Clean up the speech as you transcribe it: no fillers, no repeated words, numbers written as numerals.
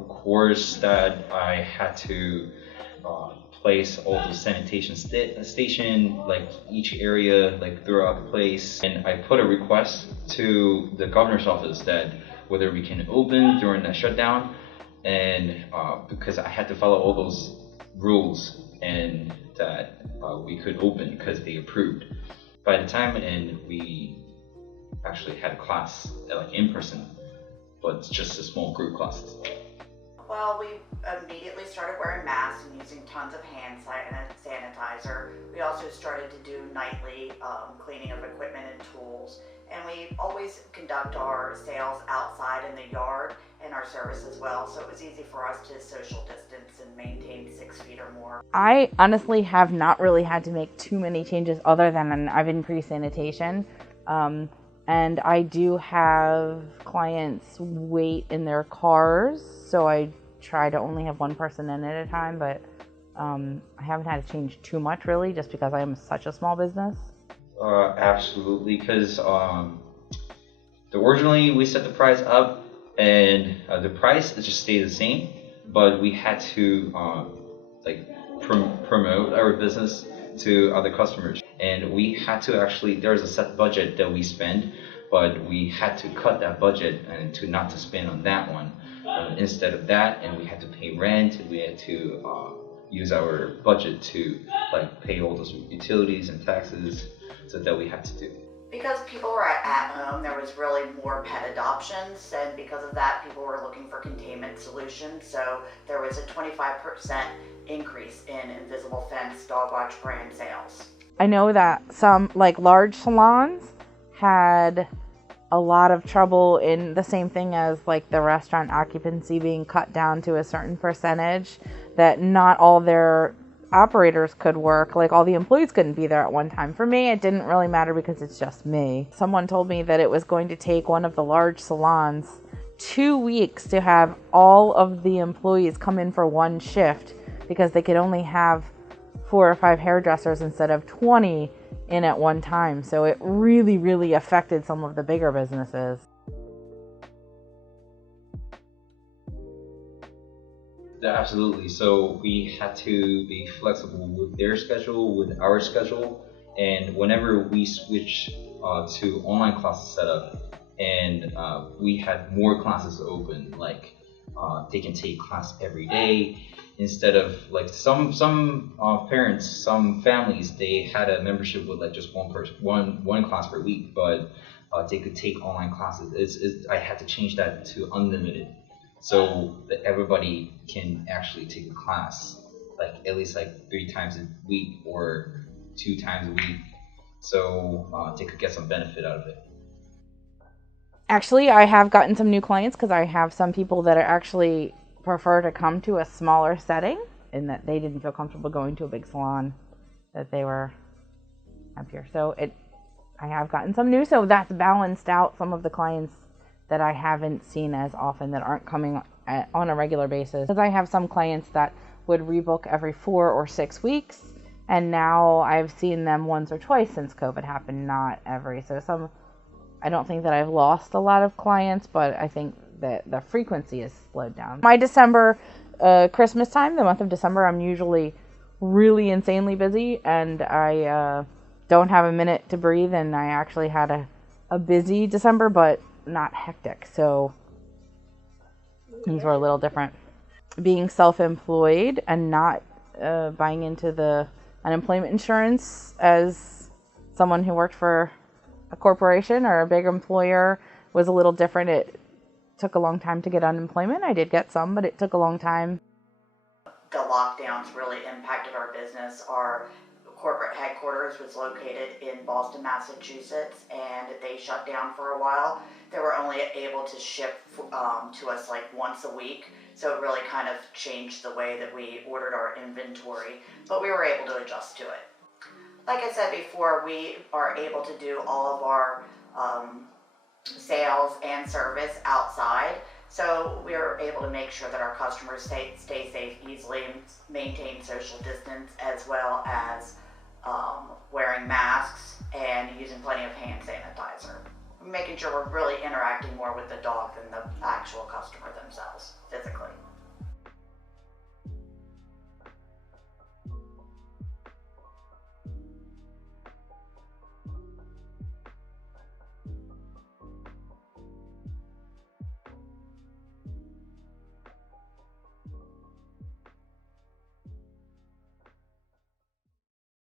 of course, that I had to place all the sanitation station, like each area, like throughout the place. And I put a request to the governor's office that whether we can open during that shutdown, and because I had to follow all those rules, and that we could open because they approved. By the time, and we actually had a class like in person, but it's just a small group classes. Well, we immediately started wearing masks and using tons of hand sanitizer. We also started to do nightly cleaning of equipment and tools. And we always conduct our sales outside in the yard and our service as well. So it was easy for us to social distance and maintain 6 feet or more. I honestly have not really had to make too many changes other than I've increased sanitation. And I do have clients wait in their cars, so I try to only have one person in at a time, but I haven't had to change too much really, just because I am such a small business. Absolutely, because originally we set the price up, and the price just stayed the same, but we had to promote our business to other customers, and we had to actually, there's a set budget that we spend, but we had to cut that budget and to not to spend on that one instead of that, and we had to pay rent, and we had to use our budget to like pay all those utilities and taxes, so that we had to do. Because people were at home, there was really more pet adoptions, and because of that, people were looking for containment solutions. So there was a 25% increase in invisible fence dog watch brand sales. I know that some like large salons had a lot of trouble in the same thing as like the restaurant occupancy being cut down to a certain percentage, that not all their operators could work, like all the employees couldn't be there at one time. For me, it didn't really matter because it's just me. Someone told me that it was going to take one of the large salons 2 weeks to have all of the employees come in for one shift, because they could only have 4 or 5 hairdressers instead of 20 in at one time. So it really, really affected some of the bigger businesses. Absolutely. So we had to be flexible with their schedule, with our schedule, and whenever we switched to online classes setup, and we had more classes open, like they can take class every day instead of like some parents, some families, they had a membership with like just one class per week, but they could take online classes. I had to change that to unlimited, so that everybody can actually take a class, like at least like 3 times a week or 2 times a week, so they could get some benefit out of it. Actually, I have gotten some new clients because I have some people that are actually prefer to come to a smaller setting, and that they didn't feel comfortable going to a big salon, that they were happier. So I have gotten some new, so that's balanced out some of the clients that I haven't seen as often, that aren't coming on a regular basis. Because I have some clients that would rebook every 4 or 6 weeks, and now I've seen them once or twice since COVID happened, not every. So I don't think that I've lost a lot of clients, but I think that the frequency has slowed down. My December, Christmas time, the month of December, I'm usually really insanely busy, and I don't have a minute to breathe, and I actually had a busy December, but not hectic, so things were a little different. Being self-employed and not buying into the unemployment insurance as someone who worked for a corporation or a big employer was a little different. It took a long time to get unemployment. I did get some, but it took a long time. The lockdowns really impacted our business. Our corporate headquarters was located in Boston, Massachusetts, and they shut down for a while. They were only able to ship to us like once a week, so it really kind of changed the way that we ordered our inventory, but we were able to adjust to it. Like I said before, we are able to do all of our sales and service outside, so we're able to make sure that our customers stay safe easily and maintain social distance, as well as wearing masks and using plenty of hand sanitizer. Making sure we're really interacting more with the dog than the actual customer themselves physically.